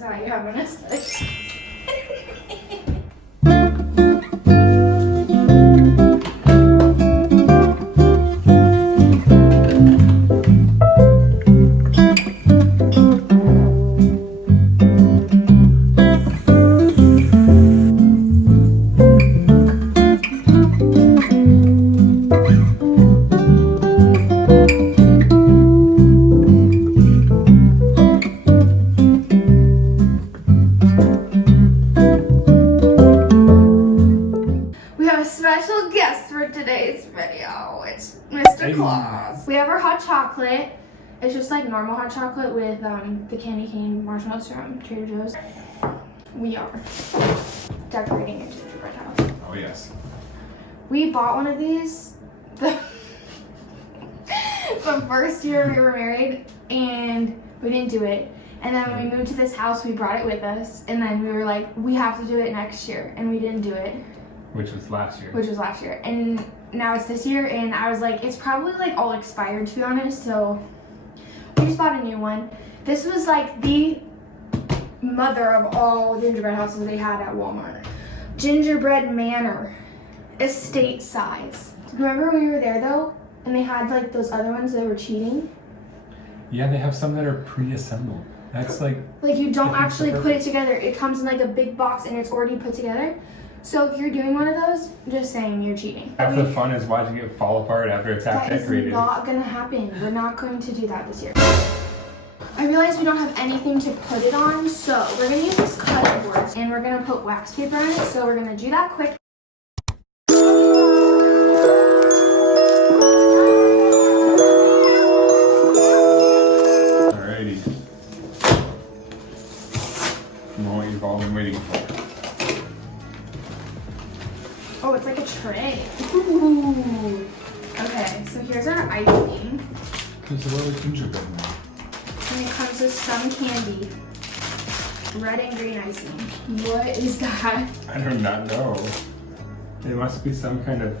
is how you have an aesthetic. Special guest for today's video. It's Mr. Claus. We have our hot chocolate. It's just like normal hot chocolate with the candy cane marshmallows from Trader Joe's. We are decorating a gingerbread house. Oh yes. We bought one of these the first year we were married, and we didn't do it. And then when we moved to this house, we brought it with us, and then we were like, we have to do it next year, and we didn't do it. Which was last year. Which was last year. And now it's this year, and I was like, it's probably like all expired, to be honest, so we just bought a new one. This was like the mother of all gingerbread houses they had at Walmart. Gingerbread Manor, estate size. Remember when we were there though, and they had like those other ones that were cheating? Yeah, they have some that are pre-assembled. That's like you don't actually put it together. It comes in like a big box and it's already put together. So if you're doing one of those, just saying you're cheating. Half the fun is watching it fall apart after it's half decorated. That is not gonna happen. We're not going to do that this year. I realized we don't have anything to put it on, so we're gonna use this cutting board and we're gonna put wax paper on it. So we're gonna do that quick. Alrighty. The moment you've all been waiting for. Oh, it's like a tray. Ooh. Okay, so here's our icing. There's a little gingerbread now. And it comes with some candy. Red and green icing. What is that? I do not know. It must be some kind of,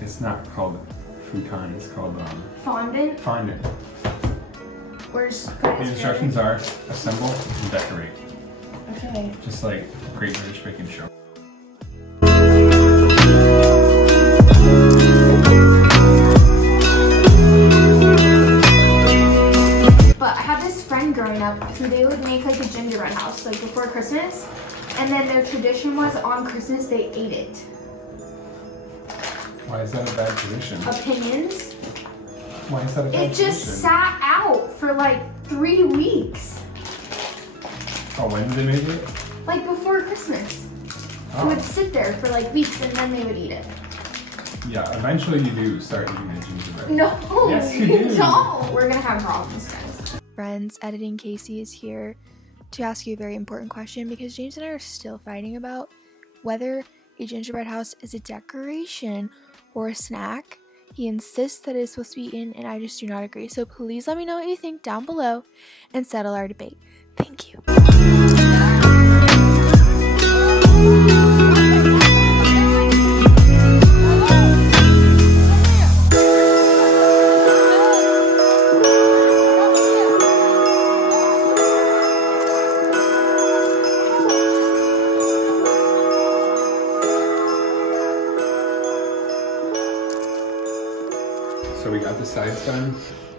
it's not called futon, it's called Fondant? fondant. We're just putting The it instructions together. are assemble and decorate. Okay. Just like Great British Baking Show. But I had this friend growing up who they would make like a gingerbread house like before Christmas, and then their tradition was on Christmas they ate it. Why is that a bad tradition? Opinions? Why is that a bad It tradition? just sat out for like 3 weeks. Oh, when did they make it? Like before Christmas. Oh. It would sit there for like weeks and then they would eat it. Yeah, eventually you do start eating a gingerbread. No, Yes, you do. don't. We're gonna have problems, guys. Friends, editing Kaycee is here to ask you a very important question because James and I are still fighting about whether a gingerbread house is a decoration or a snack. He insists that it is supposed to be eaten, and I just do not agree. So please let me know what you think down below and settle our debate. Thank you. So we got the sides done.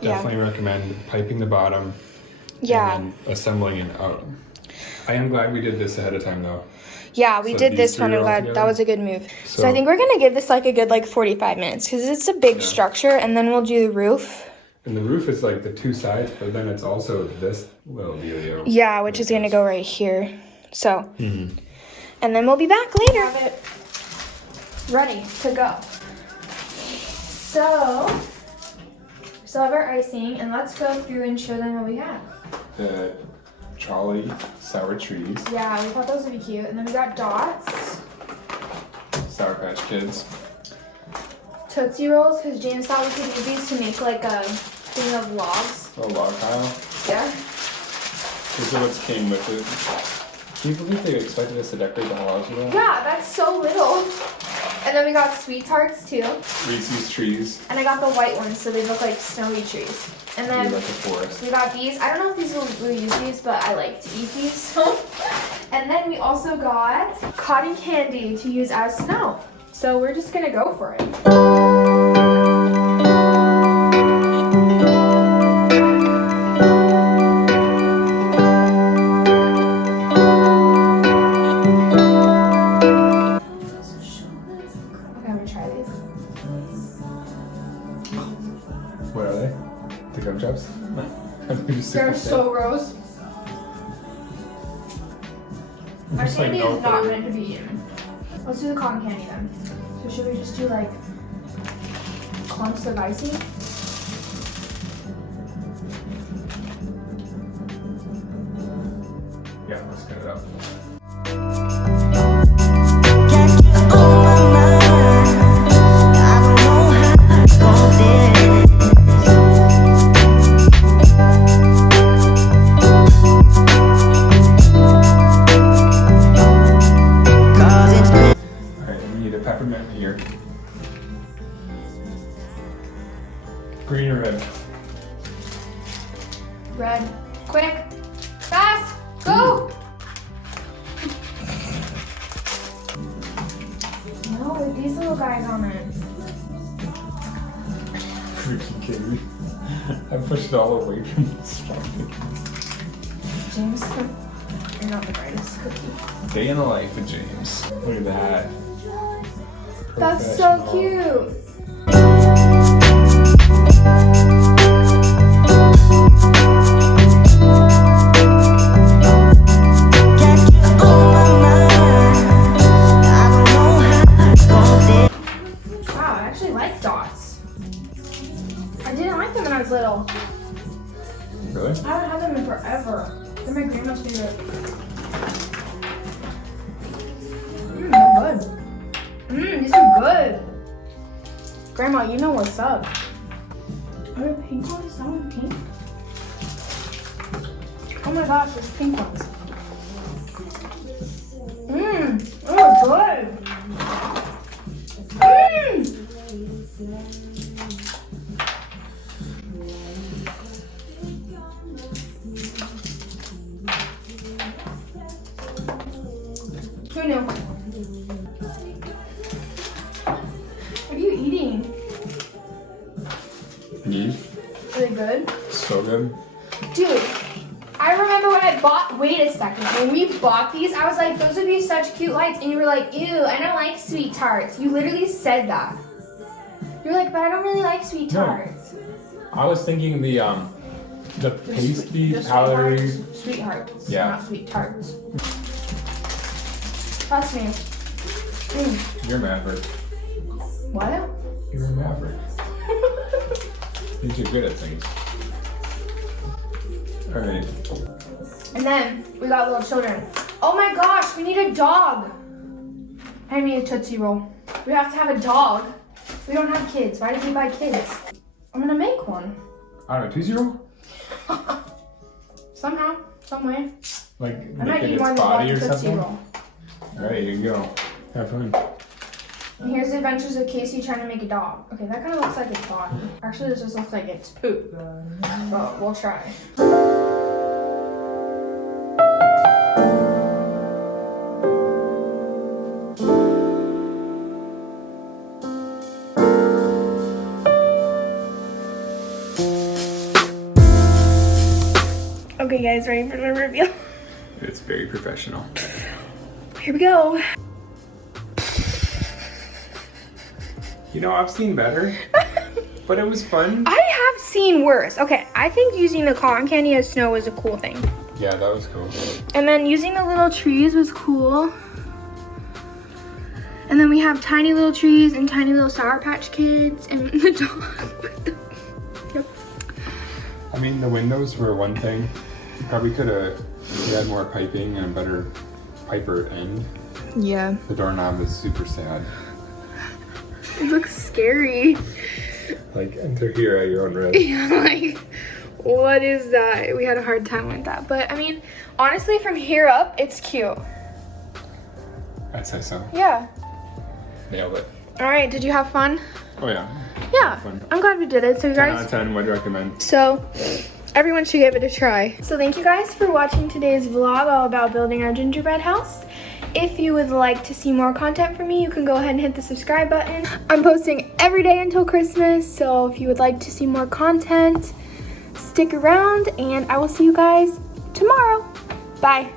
Yeah. Definitely recommend piping the bottom. Yeah. And then assembling it out. I am glad we did this ahead of time though. Yeah, we So did these this three one. are I'm all glad together? that was a good move. So I So- think we're gonna give this like a good 45 minutes because it's a big structure, and then we'll do the roof. And the roof is like the two sides, but then it's also this little dealio. Yeah, which is gonna go right here. So, and then we'll be back later. Have it ready to go. So, we still have our icing, and let's go through and show them what we have. The trolley sour trees, Yeah, we thought those would be cute, and then we got dots, Sour Patch Kids. Tootsie Rolls, because James thought we could use these to make like a thing of logs. A log pile. Yeah. These are what came with it. Can you believe they expected us to decorate the whole house with that? Yeah, that's so little. And then we got sweet tarts too. Reese's trees. And I got the white ones, so they look like snowy trees. And then like a forest. we got these. I don't know if these will use these, but I like to eat these. So. And then we also got cotton candy to use as snow. So we're just gonna go for it. What are they? The gum jobs? They're so gross. Our candy is not meant to be eaten. Let's do the cotton candy then. So should we just do like clumps of icing? Yeah, let's cut it up. Peppermint here. Green or red? Red. Quick. Fast. Go. No, with these little guys on it. Freaking kidding me. I pushed it all away from this fucking. James, you're not the brightest cookie. Day in the life of James. Look at that. That's so cute. Wow, I actually like dots. I didn't like them when I was little. Really? I haven't had them in forever. They're my grandma's favorite. They're good. These are good. Grandma, you know what's up. Are there pink ones? Is that one pink? Oh my gosh, there's pink ones. Oh, good. Who knew? What are you eating? Beef. Are they good? So good. Dude, I remember when I bought, wait a second, when we bought these, I was like, those would be such cute lights, and you were like, ew, I don't like sweet tarts. You literally said that. You were like, but I don't really like sweet tarts. I was thinking the pasty powdery. Sweethearts, Yeah. not sweet tarts. Trust me. You're a maverick. What? You're a maverick. Means you're good at things. Alright. And then we got little children. Oh my gosh, we need a dog. I need a Tootsie Roll. We have to have a dog. We don't have kids. Why did we buy kids? I'm gonna make one. I don't know, Tootsie Roll? Somehow, some way. Like I might making eat its more than body one or Tootsie something? Roll. Alright, here you go. Have fun. And here's the adventures of Kaycee trying to make a dog. Okay, that kind of looks like its body. Actually, this just looks like it's poop. But we'll try. Okay guys, ready for the reveal? It's very professional. Here we go. You know, I've seen better, but it was fun. I have seen worse. Okay, I think using the cotton candy as snow was a cool thing. Yeah, that was cool. And then using the little trees was cool. And then we have tiny little trees and tiny little Sour Patch Kids and the dog with the... Yep. I mean, the windows were one thing. You probably could have had more piping and a better piper end. Yeah. The doorknob is super sad. It looks scary. Like, enter here at your own risk. Yeah, like, what is that? We had a hard time with that. But, I mean, honestly, from here up, it's cute. I'd say so. Yeah. Nailed it. All right, did you have fun? Oh yeah. Yeah, Fun. I'm glad we did it. So you 10 out guys, of 10, would recommend. so everyone should give it a try. So thank you guys for watching today's vlog all about building our gingerbread house. If you would like to see more content from me, you can go ahead and hit the subscribe button. I'm posting every day until Christmas, so if you would like to see more content, stick around, and I will see you guys tomorrow. Bye.